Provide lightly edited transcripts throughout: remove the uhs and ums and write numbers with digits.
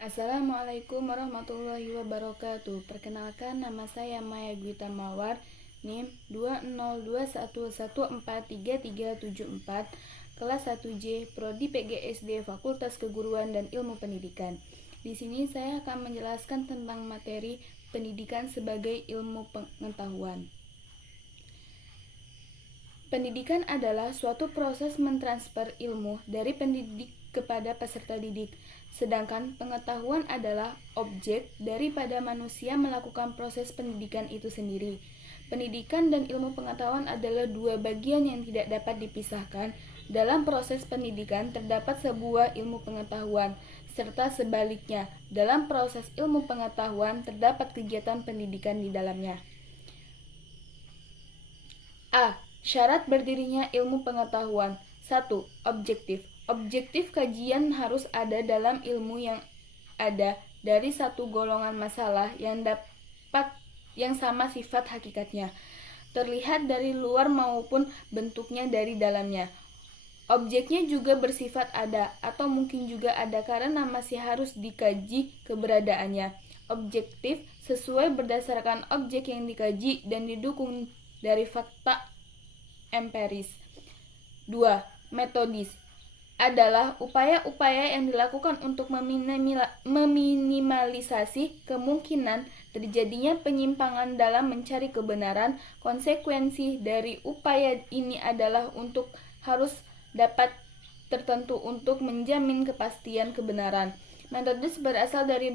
Assalamualaikum warahmatullahi wabarakatuh. Perkenalkan, nama saya Maya Gwita Mawar, NIM 20211143374, kelas 1J, Prodi PGSD Fakultas Keguruan dan Ilmu Pendidikan. Di sini saya akan menjelaskan tentang materi pendidikan sebagai ilmu pengetahuan. Pendidikan adalah suatu proses mentransfer ilmu dari pendidik kepada peserta didik, sedangkan pengetahuan adalah objek daripada manusia melakukan proses pendidikan itu sendiri. Pendidikan dan ilmu pengetahuan adalah dua bagian yang tidak dapat dipisahkan. Dalam proses pendidikan terdapat sebuah ilmu pengetahuan, serta sebaliknya, dalam proses ilmu pengetahuan terdapat kegiatan pendidikan di dalamnya. A. Syarat berdirinya ilmu pengetahuan. 1. Objektif. Objektif kajian harus ada dalam ilmu yang ada dari satu golongan masalah yang sama sifat hakikatnya, terlihat dari luar maupun bentuknya dari dalamnya. Objeknya juga bersifat ada atau mungkin juga ada karena masih harus dikaji keberadaannya. Objektif sesuai berdasarkan objek yang dikaji dan didukung dari fakta empiris. 2. Metodis adalah upaya-upaya yang dilakukan untuk meminimalisasi kemungkinan terjadinya penyimpangan dalam mencari kebenaran. Konsekuensi dari upaya ini adalah untuk harus dapat tertentu untuk menjamin kepastian kebenaran. Metodis berasal dari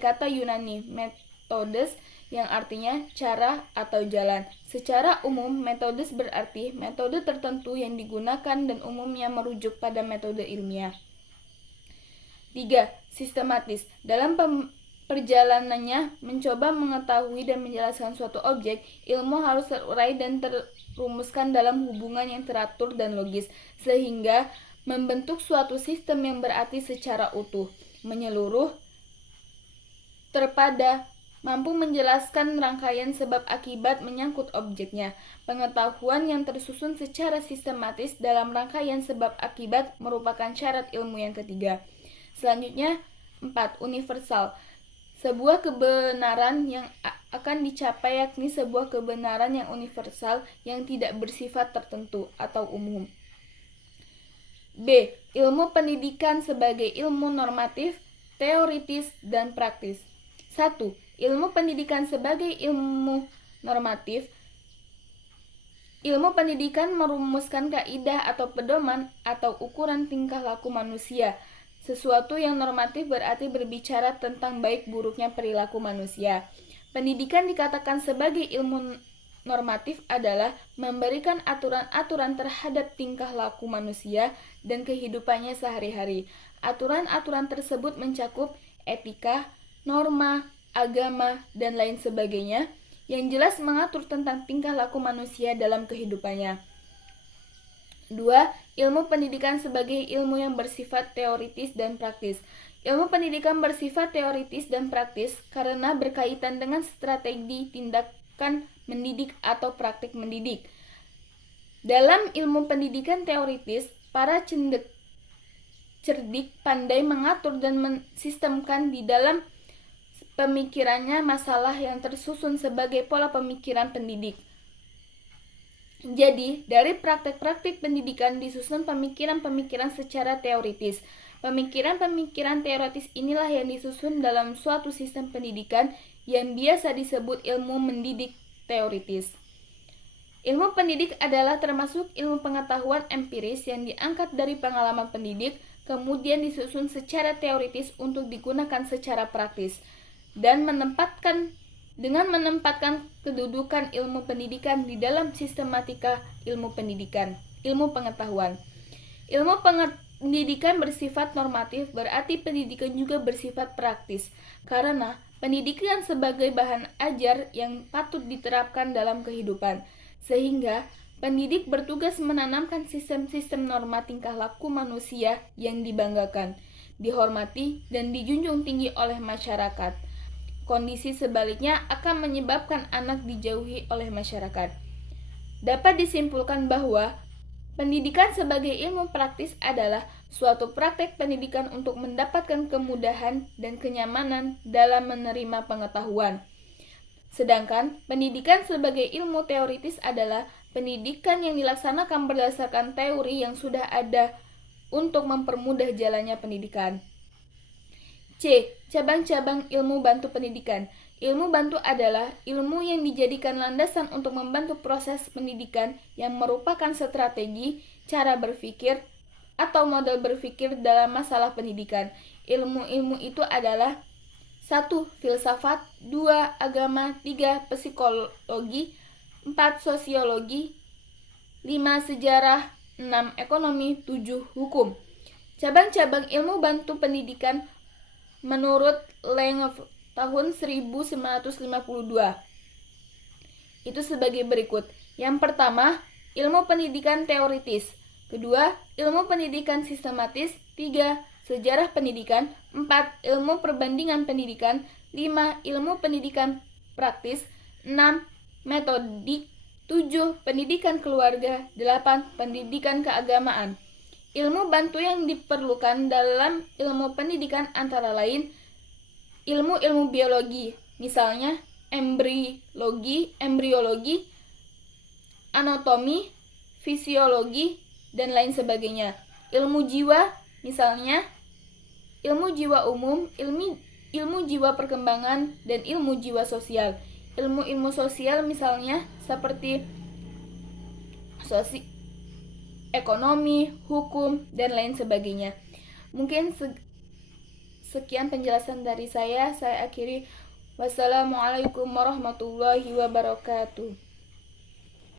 kata Yunani metodes yang artinya cara atau jalan. Secara umum, metodis berarti metode tertentu yang digunakan dan umumnya merujuk pada metode ilmiah. 3. Sistematis. Dalam perjalanannya mencoba mengetahui dan menjelaskan suatu objek, ilmu harus terurai dan terumuskan dalam hubungan yang teratur dan logis, sehingga membentuk suatu sistem yang berarti secara utuh, menyeluruh, terpada, mampu menjelaskan rangkaian sebab akibat menyangkut objeknya. Pengetahuan yang tersusun secara sistematis dalam rangkaian sebab akibat merupakan syarat ilmu yang ketiga. Selanjutnya, 4. Universal. Sebuah kebenaran yang akan dicapai yakni sebuah kebenaran yang universal yang tidak bersifat tertentu atau umum. B. Ilmu pendidikan sebagai ilmu normatif, teoritis, dan praktis. 1. Ilmu pendidikan sebagai ilmu normatif. Ilmu pendidikan merumuskan kaidah atau pedoman atau ukuran tingkah laku manusia. Sesuatu yang normatif berarti berbicara tentang baik buruknya perilaku manusia. Pendidikan dikatakan sebagai ilmu normatif adalah memberikan aturan-aturan terhadap tingkah laku manusia dan kehidupannya sehari-hari. Aturan-aturan tersebut mencakup etika, norma, agama, dan lain sebagainya yang jelas mengatur tentang tingkah laku manusia dalam kehidupannya. 2. Ilmu pendidikan sebagai ilmu yang bersifat teoritis dan praktis. Ilmu pendidikan bersifat teoritis dan praktis karena berkaitan dengan strategi tindakan mendidik atau praktik mendidik. Dalam ilmu pendidikan teoritis, para cerdik pandai mengatur dan mensistemkan di dalam pemikirannya masalah yang tersusun sebagai pola pemikiran pendidik. Jadi, dari praktek-praktik pendidikan disusun pemikiran-pemikiran secara teoritis. Pemikiran-pemikiran teoritis inilah yang disusun dalam suatu sistem pendidikan yang biasa disebut ilmu mendidik teoritis. Ilmu pendidik adalah termasuk ilmu pengetahuan empiris yang diangkat dari pengalaman pendidik, kemudian disusun secara teoritis untuk digunakan secara praktis, dan menempatkan kedudukan ilmu pendidikan di dalam sistematika ilmu pengetahuan. Ilmu pendidikan bersifat normatif berarti pendidikan juga bersifat praktis, karena pendidikan sebagai bahan ajar yang patut diterapkan dalam kehidupan, sehingga pendidik bertugas menanamkan sistem-sistem norma tingkah laku manusia yang dibanggakan, dihormati, dan dijunjung tinggi oleh masyarakat. Kondisi sebaliknya akan menyebabkan anak dijauhi oleh masyarakat. Dapat disimpulkan bahwa Pendidikan sebagai ilmu praktis adalah suatu praktek pendidikan untuk mendapatkan kemudahan dan kenyamanan dalam menerima pengetahuan. Sedangkan pendidikan sebagai ilmu teoritis adalah pendidikan yang dilaksanakan berdasarkan teori yang sudah ada untuk mempermudah jalannya pendidikan. C. Cabang-cabang ilmu bantu pendidikan. Ilmu bantu adalah ilmu yang dijadikan landasan untuk membantu proses pendidikan yang merupakan strategi, cara berpikir, atau model berpikir dalam masalah pendidikan. Ilmu-ilmu itu adalah 1. Filsafat, 2. Agama, 3. Psikologi, 4. Sosiologi, 5. Sejarah, 6. Ekonomi, 7. Hukum. Cabang-cabang ilmu bantu pendidikan menurut Langhoff tahun 1952 itu sebagai berikut. Yang pertama, ilmu pendidikan teoritis. Kedua, ilmu pendidikan sistematis. 3. Sejarah pendidikan. 4. Ilmu perbandingan pendidikan. 5. Ilmu pendidikan praktis. 6. Metodik. 7. Pendidikan keluarga. 8. Pendidikan keagamaan. Ilmu bantu yang diperlukan dalam ilmu pendidikan antara lain ilmu-ilmu biologi, misalnya embriologi, anatomi, fisiologi, dan lain sebagainya. Ilmu jiwa, misalnya ilmu jiwa umum, ilmu jiwa perkembangan, dan ilmu jiwa sosial. Ilmu-ilmu sosial misalnya seperti ekonomi, hukum, dan lain sebagainya. Mungkin sekian penjelasan dari saya akhiri. Wassalamualaikum warahmatullahi wabarakatuh.